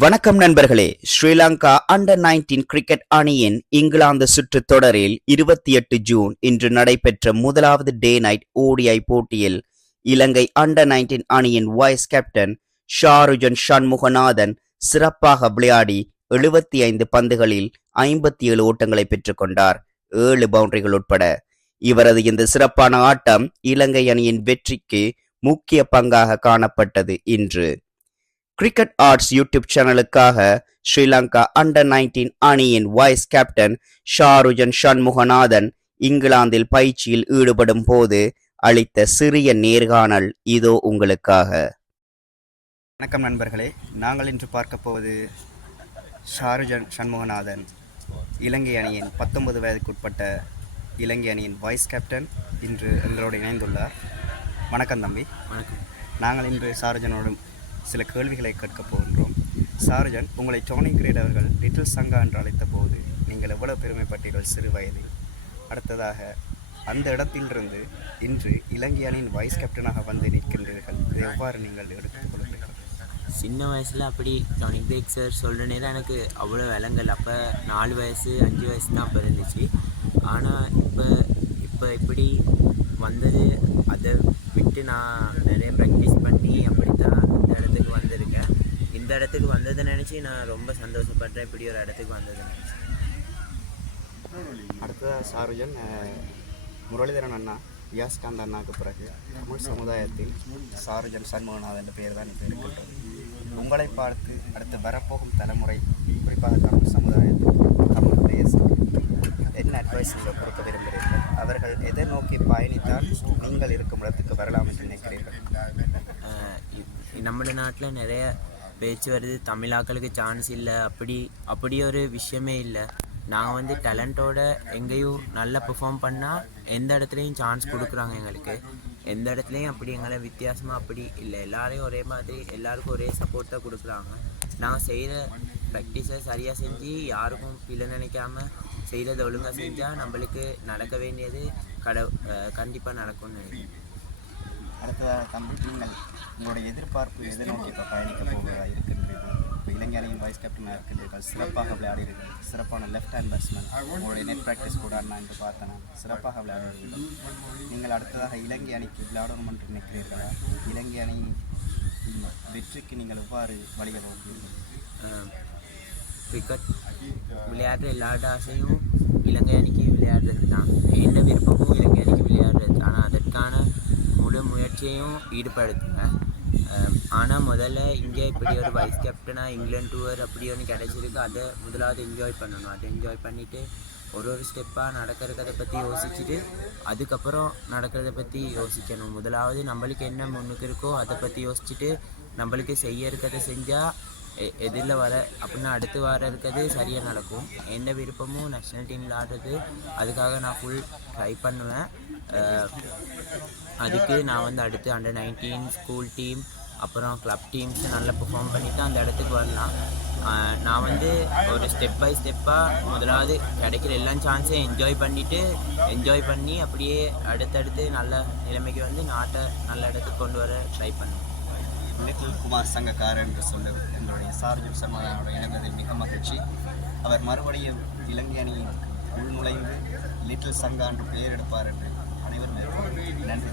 வணக்கம் நண்பர்களே. Sri Lanka under 19 cricket அணியின் இங்கிலாந்து சுற்றுத் தொடரில் 28 ஜூன் இன்று நடைபெற்ற முதலாவது டே நைட் ஓடிஐ போட்டியில் இலங்கை அண்டர் 19 அணியின் வைஸ் கேப்டன் ஷாருஜன் சண்முகநாதன் சிறப்பாக விளையாடி 75 பந்துகளில் 57 ஓட்டங்களை பெற்றுக் கொண்டார். 7 பவுண்டரிகள் உட்பட. இவரது இந்த சிறப்பான ஆட்டம் இலங்கை அணியின் வெற்றிக்கு முக்கிய பங்காக காணப்பட்டது. இன்று கிரிக்கெட் ஆர்ட்ஸ் யூடியூப் சேனலுக்காக ஸ்ரீலங்கா அண்டர் 19 அணியின் வைஸ் கேப்டன் ஷாருஜன் சண்முகநாதன் இங்கிலாந்தில் பயிற்சியில் ஈடுபடும் போது அளித்த சிறிய நேர்காணல் இதோ உங்களுக்காக. வணக்கம் நண்பர்களே, நாங்கள் இன்று பார்க்க போவது ஷாருஜன் சண்முகநாதன், இலங்கை அணியின் 19 வயதுக்குட்பட்ட இலங்கை அணியின் வைஸ் கேப்டன் இன்று எங்களோடு இணைந்துள்ளார். வணக்கம் தம்பி. வணக்கம். நாங்கள் இன்று ஷாருஜனோடு சில கேள்விகளை கேட்கப் போகின்றோம். ஷாருஜன், உங்களை டோனி கிரேட் அவர்கள் லிட்டில் சங்கா என்று அழைத்த போது நீங்கள் எவ்வளவு பெருமைப்பட்டீர்கள் சிறு வயதில்? அடுத்ததாக, அந்த இடத்திலிருந்து இன்று இலங்கை அணியின் வைஸ் கேப்டனாக வந்து நிற்கின்றீர்கள். இதை எவ்வாறு நீங்கள் எடுத்துக் கொள்கிறீர்கள்? சின்ன வயசில் அப்படி டோனி கிரேக் சார் சொல்கிற நேரம் எனக்கு அவ்வளோ விலங்கல். அப்போ 4 வயசு 5 வயசு தான் அப்போ இருந்துச்சு. ஆனால் இப்போ இப்படி வந்தது, அதை விட்டு நான் நிறைய ப்ராக்டிஸ் பண்ணி அப்படி தான் இந்த இடத்துக்கு வந்திருக்கேன். இந்த இடத்துக்கு வந்ததை நினச்சி நான் ரொம்ப சந்தோஷப்படுறேன், இப்படி ஒரு இடத்துக்கு வந்ததை நினச்சி. அடுத்ததாக ஷாருஜன், முரளிதரன் அண்ணா, வியாஸ்காந்த் அண்ணாவுக்கு பிறகு தமிழ் சமுதாயத்தில் ஷாருஜன் சண்முகநாதன் என்ற பெயர் தான் இப்போ இருக்கின்றது. உங்களை பார்த்து அடுத்து வரப்போகும் தலைமுறை, குறிப்பாக தமிழ் சமுதாயத்தில் தமிழ் பிளேயர்ஸுக்கு என்ன அட்வைஸ் நீங்கள் கொடுக்க விரும்புகிறீர்கள்? அவர்கள் எதை நோக்கி பயணித்தால் நீங்கள் இருக்கும் இடத்துக்கு வரலாம் என்று நினைக்கிறீர்கள்? நம்ம நாட்டில் நிறைய பேச்சு வருது, தமிழாக்களுக்கு சான்ஸ் இல்லை, அப்படி ஒரு விஷயமே இல்லை. நாங்கள் வந்து டேலண்ட்டோட எங்கேயும் நல்லா பெர்ஃபார்ம் பண்ணால் எந்த இடத்துலையும் சான்ஸ் கொடுக்குறாங்க எங்களுக்கு. எந்த இடத்துலையும் அப்படி எங்களை வித்தியாசமாக அப்படி இல்லை, எல்லாரையும் ஒரே மாதிரி, எல்லாருக்கும் ஒரே சப்போர்ட் தான் கொடுக்குறாங்க. நாங்கள் செய்கிற ப்ராக்டிஸை சரியாக செஞ்சு யாருக்கும் பிள்ளை நினைக்காம செய்கிறத ஒழுங்காக செஞ்சால் நம்மளுக்கு நடக்க வேண்டியது கண்டிப்பாக நடக்கும்னு நினைக்கிறேன். அடுத்ததாக தம்பி, நீங்கள் உங்களுடைய எதிர்பார்ப்பு எதை நோக்கி இப்போ பயணிக்க போகிறதா இருக்கின்றீர்கள்? இப்போ இலங்கை அணியின் வைஸ் கேப்டனாக இருக்கின்றீர்கள், சிறப்பாக விளையாடுகிறீர்கள், சிறப்பான லெஃப்ட் ஹேண்ட் பேட்ஸ்மேன். உங்களுடைய நெட் ப்ராக்டிஸ் கூட நான் என்று பார்த்தேன், சிறப்பாக விளையாடுகிறீர்கள். நீங்கள் அடுத்ததாக இலங்கை அணிக்கு விளையாடணும் என்று நினைக்கிறீர்களா? இலங்கை அணியின் வெற்றிக்கு நீங்கள் எவ்வாறு வழிக போகிறீர்கள்? கிரிக்கெட் விளையாடுற எல்லாரோட ஆசையும் இலங்கை அணிக்கு விளையாடுறது தான். எந்த விருப்பமும் இலங்கை அணிக்கு விளையாடுறது. ஆனால் அதற்கான முழு முயற்சியையும் ஈடுபடுத்துவேன். ஆனால் முதல்ல இங்கே இப்படி ஒரு வைஸ் கேப்டனாக இங்கிலாந்து டூர் அப்படி ஒன்று கிடச்சிருக்கு, அதை முதலாவது என்ஜாய் பண்ணணும். அதை என்ஜாய் பண்ணிவிட்டு ஒரு ஸ்டெப்பாக நடக்கிறத பற்றி யோசிச்சுட்டு அதுக்கப்புறம் நடக்கிறத பற்றி யோசிக்கணும். முதலாவது நம்மளுக்கு என்ன முன்னுக்கு இருக்கோ அதை பற்றி யோசிச்சுட்டு நம்மளுக்கு செய்ய இருக்கிறத செஞ்சால் எதில் வர அப்படின்னா அடுத்து வர இருக்கிறது சரியாக நடக்கும். எந்த விருப்பமும் நேஷ்னல் டீமில் ஆடுறது, அதுக்காக நான் ஃபுல் ட்ரை பண்ணுவேன். அதுக்கு நான் வந்து அடுத்து அண்டர் 19 ஸ்கூல் டீம் அப்புறம் கிளப் டீம்ஸ் நல்லா பெர்ஃபார்ம் பண்ணிவிட்டு அந்த இடத்துக்கு வரலாம். நான் வந்து ஒரு ஸ்டெப் பை ஸ்டெப்பாக முதலாவது கிடைக்கிற எல்லா சான்ஸையும் என்ஜாய் பண்ணி அப்படியே அடுத்தடுத்து நல்ல நிலைமைக்கு வந்து நாட்டை நல்ல இடத்துக்கு கொண்டு வர ட்ரை பண்ணுவேன். லிட்டில் குமார் சங்கக்கார் என்று சொல்ல என்னுடைய ஷாருஜன் சண்முகநாதனோட இணைந்ததில் மிக மகிழ்ச்சி. அவர் மறுபடியும் இலங்கை அணியில் உள்நுழைந்து லிட்டில் சங்கா என்று பெயர் எடுப்பார் என்று அனைவரும் நன்றி.